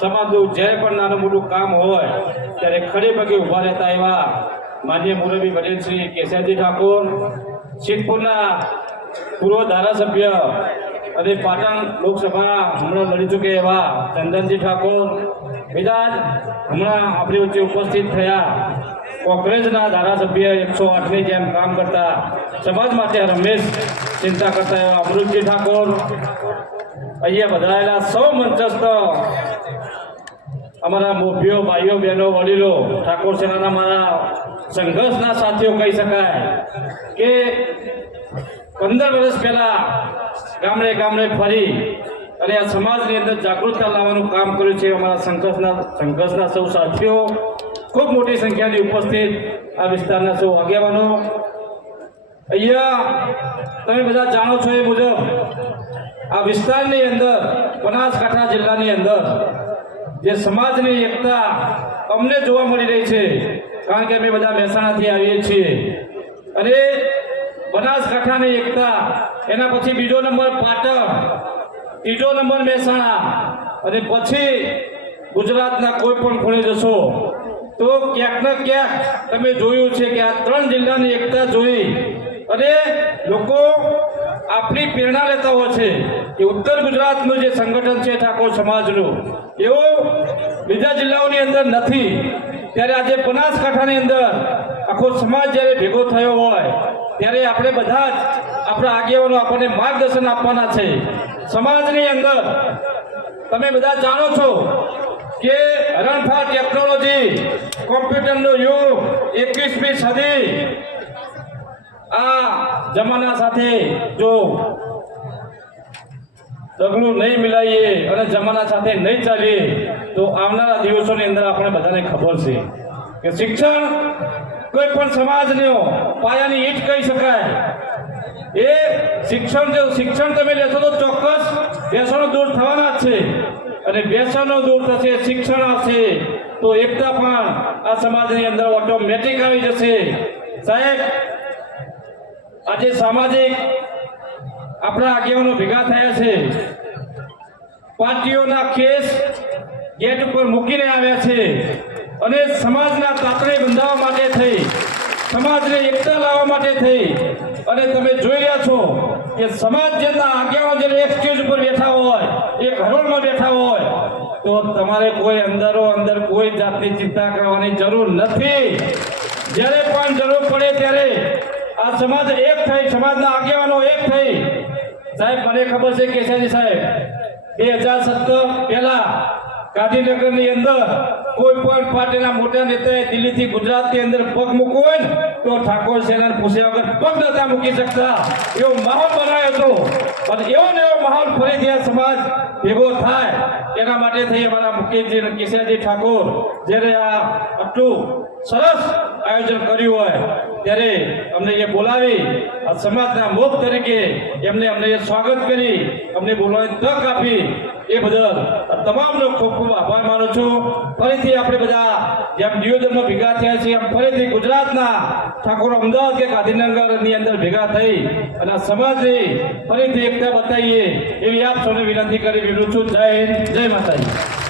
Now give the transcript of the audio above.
સમાજનું જ્યારે પણ નાનું મોટું કામ હોય ત્યારે ખડે પગે ઊભા રહેતા એવા માનનીય મુરબ્બી વડીલ શ્રી કેશવજી ઠાકોર, સિદ્ધપુરના પૂર્વ ધારાસભ્ય અને પાટણ લોકસભા હમણાં લડી ચૂક્યા એવા ચંદનજી ઠાકોર, બીજા જ હમણાં આપણી વચ્ચે ઉપસ્થિત થયા કોંગ્રેસના ધારાસભ્ય 108ની જેમ કામ કરતા સમાજ માટે હંમેશ ચિંતા કરતા એવા અમૃતજી ઠાકોર, અહીંયા પધારેલા સૌ મંચસ્થ અમારા મોભીઓ, ભાઈઓ, બહેનો, વડીલો, ઠાકોર સેનાના મારા સંઘર્ષના સાથીઓ કહી શકાય કે 15 વર્ષ પહેલા ગામડે ગામડે ફરી અને આ સમાજની અંદર જાગૃતતા લાવવાનું કામ કર્યું છે અમારા સંઘર્ષના સૌ સાથીઓ, ખૂબ મોટી સંખ્યાની ઉપસ્થિત આ વિસ્તારના સૌ આગેવાનો. અહીંયા તમે બધા જાણો છો એ મુજબ આ વિસ્તારની અંદર બનાસકાંઠા જિલ્લાની અંદર જે સમાજની એકતા અમને જોવા મળી રહી છે, કારણ કે અમે બધા મહેસાણાથી આવીએ છીએ અને બનાસકાંઠાની એકતા, એના પછી બીજો નંબર પાટણ, ત્રીજો નંબર મહેસાણા અને પછી ગુજરાતના કોઈ પણ ખૂણે જશો તો ક્યાંક ને ક્યાંક તમે જોયું છે કે આ 3 જિલ્લાની એકતા જોઈ અને લોકો આપણી પ્રેરણા લેતા હોય છે કે ઉત્તર ગુજરાતનું જે સંગઠન છે ઠાકોર સમાજનું એવું બીજા જિલ્લાઓની અંદર નથી. ત્યારે આજે બનાસકાંઠાની અંદર આખો સમાજ જ્યારે ભેગો થયો હોય ત્યારે આપણે બધા જ આપણા આગેવાનો આપણને માર્ગદર્શન આપવાના છે. સમાજની અંદર તમે બધા જાણો છો કે હરણફાળ ટેકનોલોજી, કોમ્પ્યુટરનો યુગ, 21મી સદી, આ જમાના સાથે જો ડગલું નહીં મિલાઈએ અને જમાના સાથે નહીં ચાલીએ તો આવનારા દિવસોની અંદર આપણે બધાને ખબર છે કે શિક્ષણ કોઈ પણ સમાજનો પાયાની ઈંટ કહી શકાય. એ શિક્ષણ તમે લેશો તો ચોક્કસ વ્યસનો દૂર થવાના જ છે અને વ્યસનો દૂર થશે, શિક્ષણ આવશે તો એકતા પણ આ સમાજની અંદર ઓટોમેટિક આવી જશે. સાહેબ, આજે સામાજિક આપણા આગેવાનો ભેગા થયા છે, પાર્ટીઓના કેસ ગેટ ઉપર મૂકીને આવ્યા છે અને સમાજના તાતણે બંધાવવા માટે થઈ, સમાજને એકતા લાવવા માટે થઈ અને તમે જોઈ રહ્યા છો કે સમાજ જેના આગેવાનો જે એક સ્ટેજ ઉપર બેઠા હોય, એક હરોળમાં બેઠા હોય તો તમારે કોઈ અંદર કોઈ જાતની ચિંતા કરવાની જરૂર નથી. જ્યારે પણ જરૂર પડે ત્યારે આ સમાજ એક થઈ, સમાજના આગેવાનો એક થઈ. સાહેબ, મને ખબર છે કેશવજી સાહેબ 2017 પહેલા ગાંધીનગરની અંદર કોઈ પણ પાર્ટીના મોટા નેતાએ દિલ્હીથી ગુજરાતની અંદર પગ મૂકવો હોય ને તો ઠાકોર સેનાને પૂછ્યા વગર પગ નતા મૂકી શકતા. એવો માહોલ બનાવ્યો હતો અને એવો ને એવો માહોલ ફરીથી આ સમાજ ભેગો થાય એના માટે થઈ અમારા મુકેશજી કેશવજી ઠાકોર જ્યારે આ આટલું સરસ આયોજન કર્યું હોય ત્યારે અમને એ બોલાવી આ સમાજના મોભ તરીકે અમને સ્વાગત કરી, અમને બોલવાની તક આપી, એ બદલ તમામનો ખૂબ ખૂબ આભાર માનું છું. ફરીથી આપણે બધા જેમ નિવેદનમાં ભેગા થયા છીએ એમ ફરીથી ગુજરાતના ઠાકોર અમદાવાદ કે ગાંધીનગરની અંદર ભેગા થઈ અને આ સમાજની ફરીથી એકતા બતાવીએ એવી આપ સૌને વિનંતી કરી વિનંતી છું. જય હિન્દ, જય માતાજી.